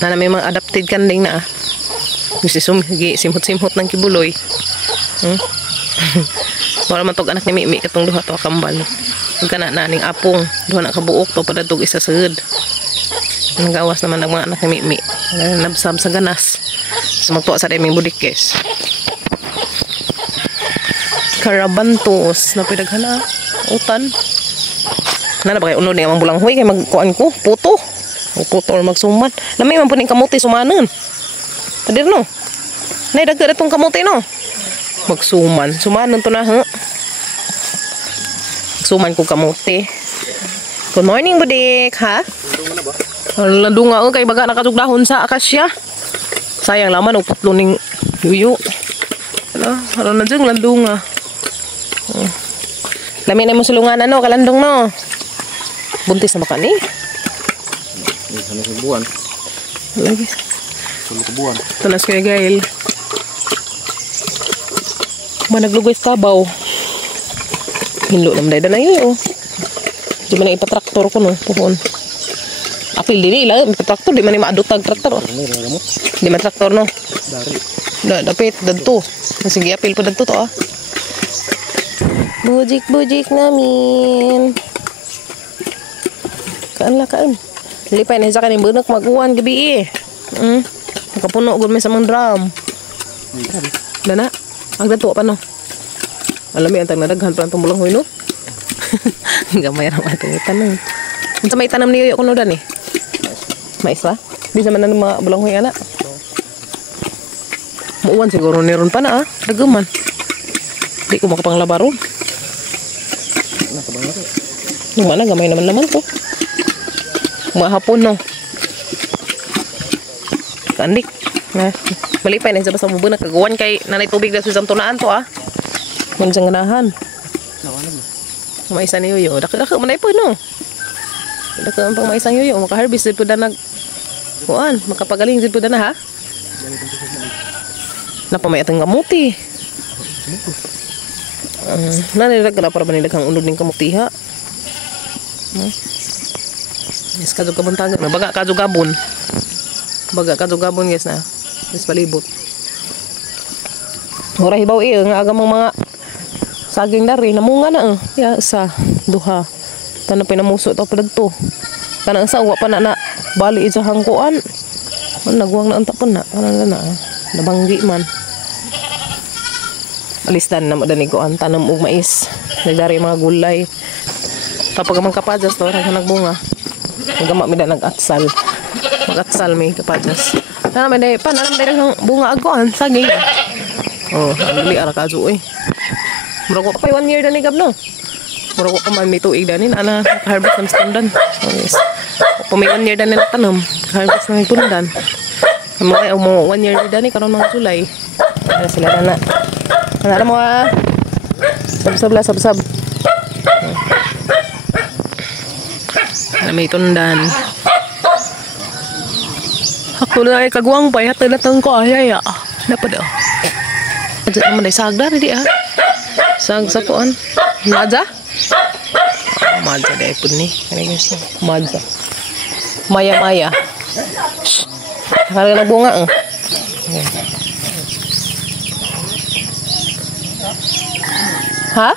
Na may mga adapted kanding na. Gusto simhot-simhot ng kibuloy. Wala man tog anak ni Mimi katong duha to kambal. Ug kana naning apong duha na kabuok to padadtog isa saged. Nagawas naman ang mga anak ni Mimi. Nabsam sa ganas. So magtuwa sa daming budikes. Karabantos na pidaghana utan. Nana ba kay uno ni amang bulanghoy kay magkuan ko puto. Puto or magsuman. Lamay man puning kamote sumanon. Padir no. Nay dagdag atong kamote no. Magsuman. Sumanon to na ha. Magsuman ko kamote. Good morning budik ha. Landunga kay baga nakatugdahon sa akasya. Sayang laman og putlo ning yuyo. Ano na jeng landunga. Lami na mo sulungan ano kalandong no. Buntis na ba kani? Ano sa buwan? Lagi. Sulo ka buwan. Tunas kay Gail. Managlugoy sa kabaw. Hinlo naman dahil na yun. Di man na ipatraktor ko no. Puhon. Apil din ila. Ipatraktor. Di man na maadutag traktor. Di man traktor no. Dari. Dapit. Dadto. Sige apil po dadto to ah. Bujik-bujik namin. Kaan la kaan. Lipay na sa kanin bunak maguwan gabi eh. Nakapuno gud may sa mong drum. Dana. Ang dato pa no. Alam mo ang tang nadaghan pa ang bulanghoy no. Gamay ra man itong tanong. Unsa may tanam niyo kuno dan eh. Mais ba? Di sa man ang mga bulanghoy ana. Muuwan siguro ni ron pa na ah. Daguman. Di ko makapanglabaron. Nakabangaro. Yung mana gamay naman to. Mahapon no. Kandik. Malipay na sa basta mo na kagawan kay nanay tubig na sa tunaan to ah. Man sang ganahan. Nawanan mo. Maisa ni Yoyo. Daka-daka man ay po no. Daka ang pang maisang Yoyo maka-harvest jud pud nag kuan, makapagaling jud pud na ha. Napamay atong kamuti. Nanilag ka na para manilaghang unod ning kamuti ha. Yes, kadugabon-tagan. Baga kadugabon. Baga kadugabon guys na. Yes, palibot. Mura hibaw nga aga mga saging dari namunga na ya sa duha. Tanang pinamuso to padagto. Kanang sa uwa pa na bali sa hangkuan. Nagwang na antapon na. Kanang na nabanggi man. Alistan na madani ko ang tanam og mais. Nagdari mga gulay. Kapag man kapajas to ra nagbunga. Gama mi da nag-atsal. Mag-atsal mi kapajas. Na man day pa na ng bunga agon saging. Oh, dili ara kaso eh. Mura ko pa 1 year na ni gabno. Mura ko pa man may tuig danin ana harvest ng stundan. Oh, yes. Pa may 1 year danin tanam. Harvest ng tundan. Mga mo 1 year dani karon mga July. Ana sila na. Ana mo ah. Sab-sab. May tundan. Ako na ay kagwang pa yata natang ko ayaya. Dapat daw. Adto naman ay sagda di ah. Sag sa puan. Madza? Madza dai pud ni. Kani guys. Madza. Maya. Kaya na bunga Ha?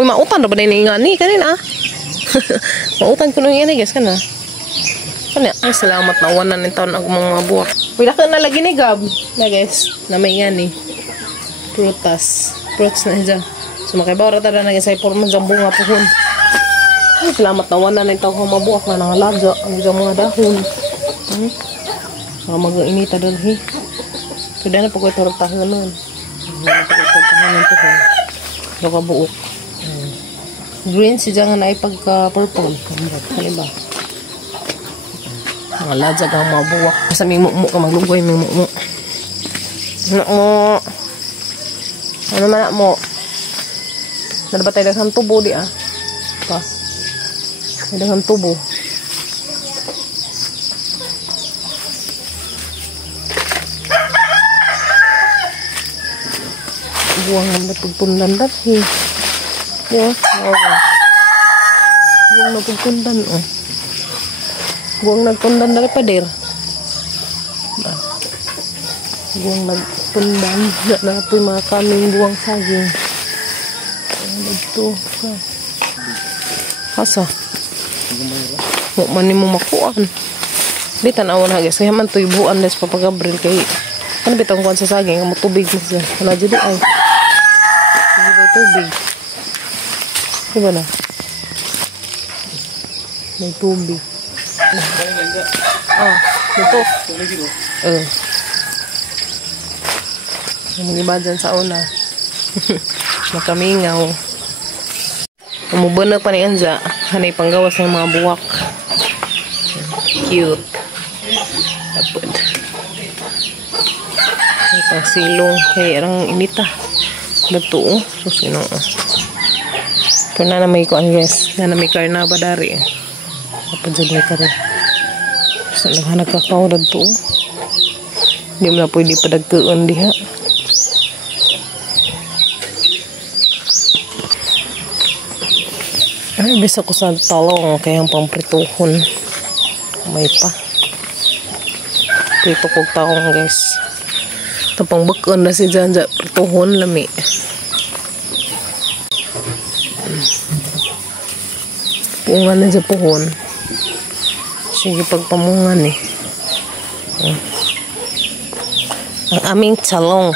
Uy, mautan na ba na iningani kanina? Mautan ko nung yan guys kana. Kanya, ay salamat na wanan ng taon ako mga buwak. Uy, laki na lagi ni Gab. Na guys, na may yan eh. Fruits na dyan. So makibawra tada na guys ay porma dyan bunga po hun. Ay, salamat na wanan ng taon ko mga buwak na nangalaga. Ang dyan mga dahon. Mga mag-inita doon eh. So dahil na po ko ito ragtahan nun. Ito ka buok. Green si dyan na ay pagka-purple. Kaliba. Mga ladzag ang mga buwak. Sa may mukmuk ka maglugoy, may mukmuk. Anak mo. Ano man anak mo? Nalabatay daghang tubo di ah. Pa. Daghang tubo. Buwang ang matugpundan dati. Di ba? Okay. Buwang nagpundan, oh. Buwang nagpundan dari pader. Buwang nagpundan. Na po yung mga kaming buwang saging. Ito. Asa? Mani mo makuan. Di tanawan na guys. Kaya man ito ibuan des papagabril kay ano bitang kuan sa saging. Kamu tubig mo siya. Wala dyan ay. Hindi ba tubig? Diba na? May tubig. Ito. Yung iba dyan sa una. Makamingaw. Umubon na pa ni Anja. Hanay panggawas ng mga buwak. Cute. Tapod. May silong. Kaya arang inita. Dato. So, sino? Pero na may kuan guys. Na may karnaba dari. Tapod dyan may kare. So, nagkakaw dato. Hindi mo na pwede padagkaan diha. Ay, bisa ko sa talong. Kaya ang pamprituhon. May pa. Prito kong talong guys. Ito pang bakon na si Janja. Prituhon lami. Pungan na sa puhon. Sige pagpamungan eh. Ang aming talong.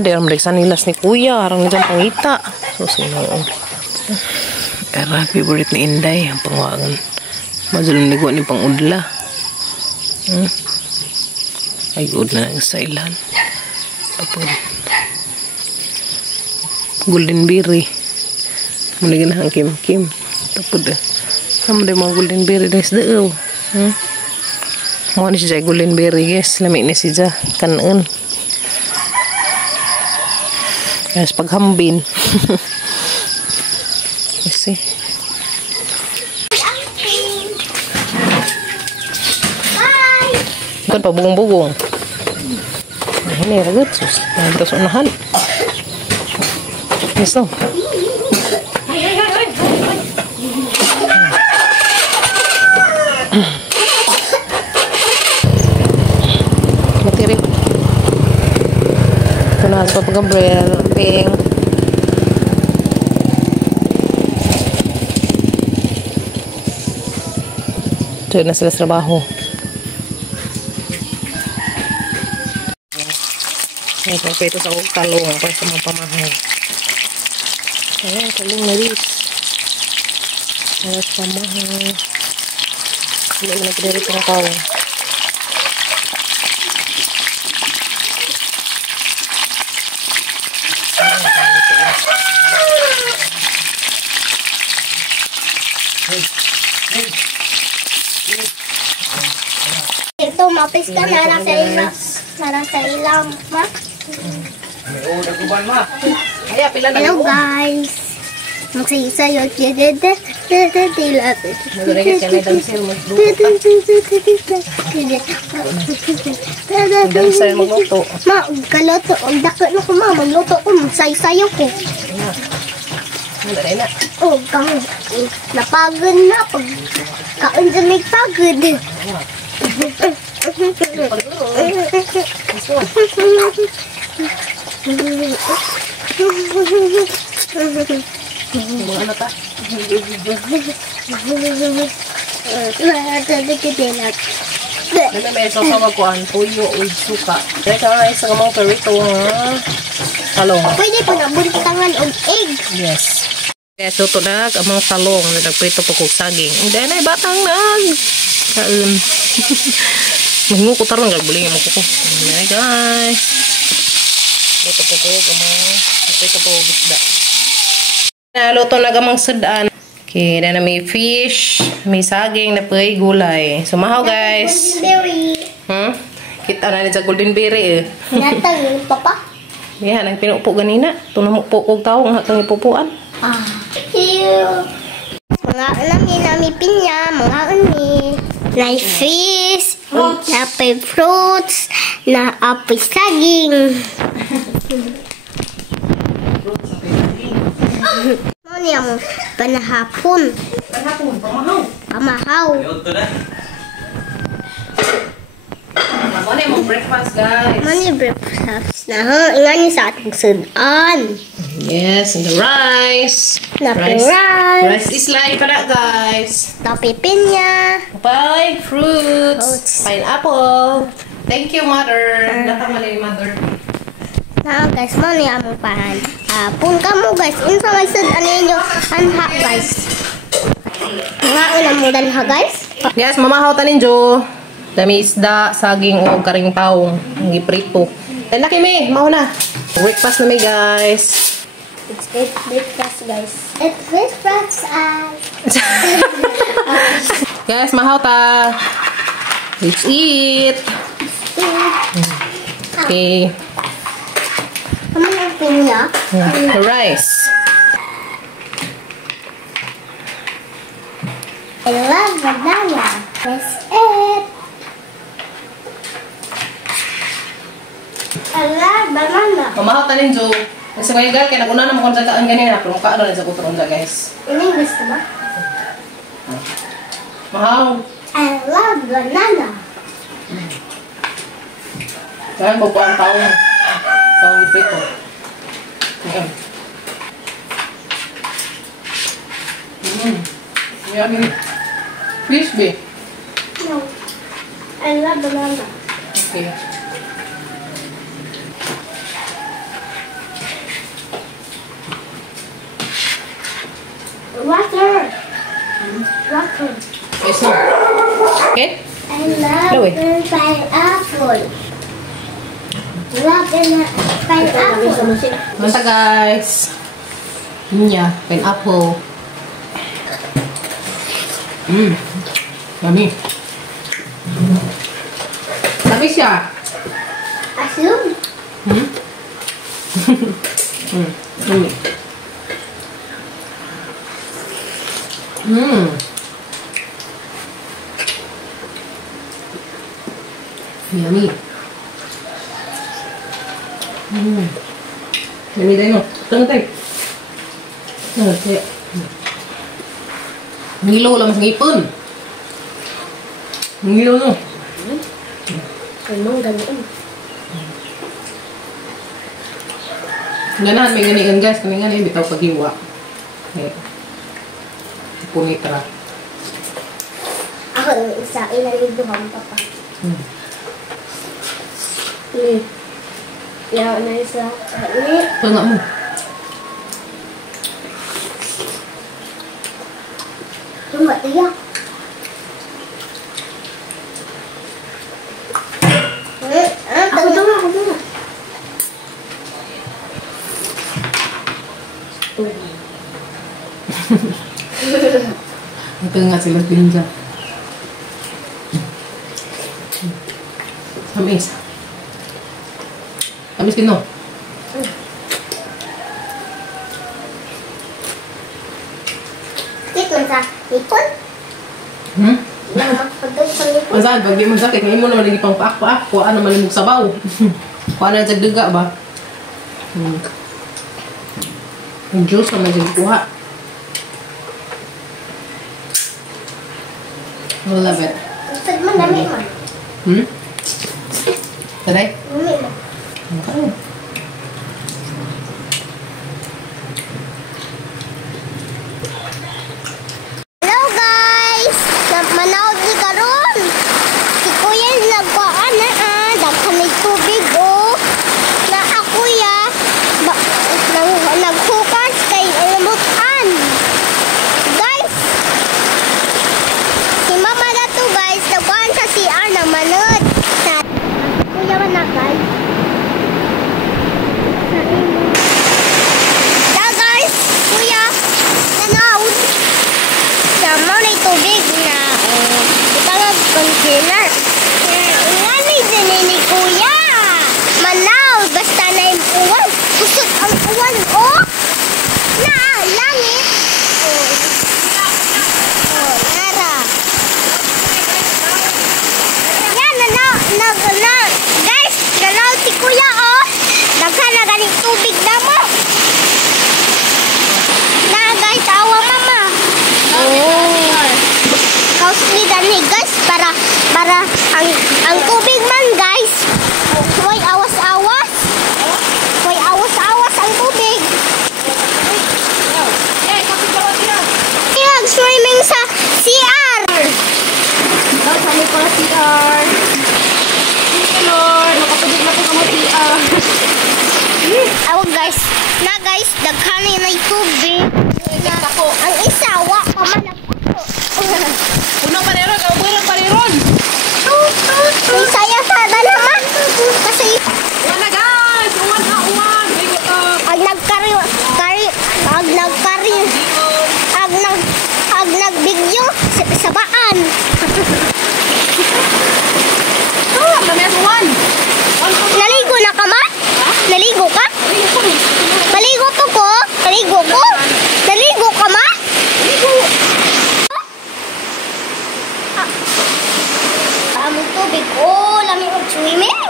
Di alam sa nilas ni Kuya. Arang dyan pangita. So, sino? Era, favorite ni Inday. Ang pangwagan. Madulang ligo ni pangudla. Ay, good na sa ilan. Tapos, golden berry. Muna ginahang kim-kim. Tapos, sama din mga golden berry. Guys, daaw. Mga ni siya golden berry, guys. Lamig ni siya. Kanan. Yes, paghambin. Kasi. Kan pa bugong-bugong. Ini ragut sus. Terus unahan. Eso. Materi. Kenal pa pag-Gabriel, ping. Ito na sila sa trabaho. Ito pa ito sa talong para sa mga pamahay. Ayan, talong na rin. Para sa pamahay. Hindi mo nagdari ito ng talong. Ito, mapis ka na sa ilang. Para sa ilang, ma. Hello, guys. Magsasayo. Ma, kaloto. Ang dako na ko, ma. Magluto ko. Magsasayo ko. Oh, napagod na. Kaon sa may pagod. Ano ta? Dali may sasawag ko ang tuyo o suka. Kaya ka nga isang mga perito nga talong. Pwede po na buntangan og egg. Yes. Kaya suto na ang mga talong na nagprito po kong saging. Hindi na batang nag. Kaun. Mahingo ko tarong gagbuling mo ko. Ayan guys. Luto po ko ang mga nagprito po bisda. Naluto na gamang sudan. Okay, na may fish, may saging, na pay gulay. Sumahaw guys. Berry. Kita na ni sa golden berry eh. Natang yung papa. Yan, ang pinupo ganina. Tunamukpo kong tao ang hatang ipupuan. Ew. Mga nami pinya, mga uni. Na fish, na pay fruits, na apoy saging. Ano niya mo? Panahapon. Panhapon, pamahaw. Pamahaw. Ako na yung breakfast, guys. Ano yung breakfast na ha? Nga niya sa ating sudan. Yes, and the rice. Rice. Rice is like para, guys. Tapi pinya. Papay, fruits, Fruits. pineapple. Thank you, mother. Natama ni mother. Na guys, mo niya mo pahan. Pun ka mo guys. Unsa may sudan ninyo? Anha guys. Nga ulam mo dan ha guys. Yes, mamahaw tanin Jo. Dami isda, saging o karing taong. Ang giprito. Ay, laki me. Mauna. Breakfast na may guys. It's breakfast guys. It's breakfast Guys, mahaw ta. Let's eat. Okay. Kamu ang pinya? The rice. I love banana. That's it. I love banana. Mamahaw tanin Jo. Kasi kaya gal, kaya nag-una na makonsataan ganyan. Pero mukha na rin sa kuturon na guys. Ini gusto ba? Mahaw. I love banana. Kaya magbuo ang taong. Taong giprito. Ayan. Yummy. Please be. No. I love banana. Okay. Water. Water. Okay, so. Okay? I love Chloe. pineapple. Love pineapple. Manta guys. Niya, pineapple. Yummy. Sabi siya. Asum. Yummy. Yummy. Yummy tayo no. Tanga tayo. Ngilaw lang mas ngipon. Ngilaw no. Anong ganoon? Ganahan may ganigan guys. Kami nga na bitaw paghiwa. Okay. Punit ra. Ako yung isa, inaliduhan pa pa. Yaw na isa. Tanga mo. Tuma, tiyak. Ako tuma. Ito nga sila pinja. Tamis. Tamis kino. Kit man sa ipon. Pagdal sa ipon. Masaan, pag di mo sakit, ngayon mo naman lagi pang paak-paak. Kuha naman yung sabaw. Kuha na yung dagdaga ba? Yung juice naman yung kuha. I love it. Gusto man, dami man. Taday? Dami man. Okay. Hello guys! Manaw di karon. Si Kuya nagpaan na daghan may tubig na ako ya naghukas kay lamutan. Guys! Si Mama na to guys, nagpaan sa CR na manod. Kuya man na guys. Da guys! Kuya! Nanaud! Sama na tubig na itawag container. Ngani din ni Kuya. Manaw, basta na yung uwan. Kusot ang uwan, na, langit. Nara. Yan, guys, nanaw si Kuya, daghan na galing tubig na mo. ang tubig man guys. Way awas-awas. Way awas-awas ang tubig. Swimming sa CR. Daw sa may pala CR. Thank you, Lord. Makapagod na po ka mo CR. Awa guys. Na guys, daghanay na yung tubig. Ang isa, wa pa man nagputo. Unang paniron, ang paniron. May saya sada naman. Kasi Wala guys, uwan. ag nagbigyo sa baan. Naligo na ka ma? Naligo ka? Naligo to ko? Naligo ko? Naligo ka ma? Among tubig. Oh, lamig ang swimming.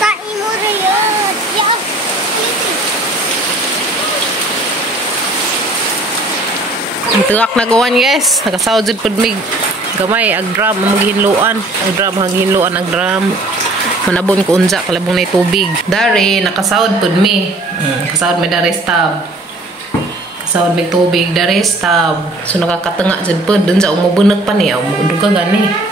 Sa imo rin. Yeah. Ang tuwak na gawan guys. Nakasahod dyan po mig. Gamay, ag drum. Maghinluan. Ag drum, maghinluan ag drum. Manabon ko unja. Kalabong na tubig. Dari, nakasahod po mi. Nakasahod may dari stab. Kasahod may tubig. Dari stab. So nakakatanga dyan po. Dun sa umubunag pa niya. Umuduga gani.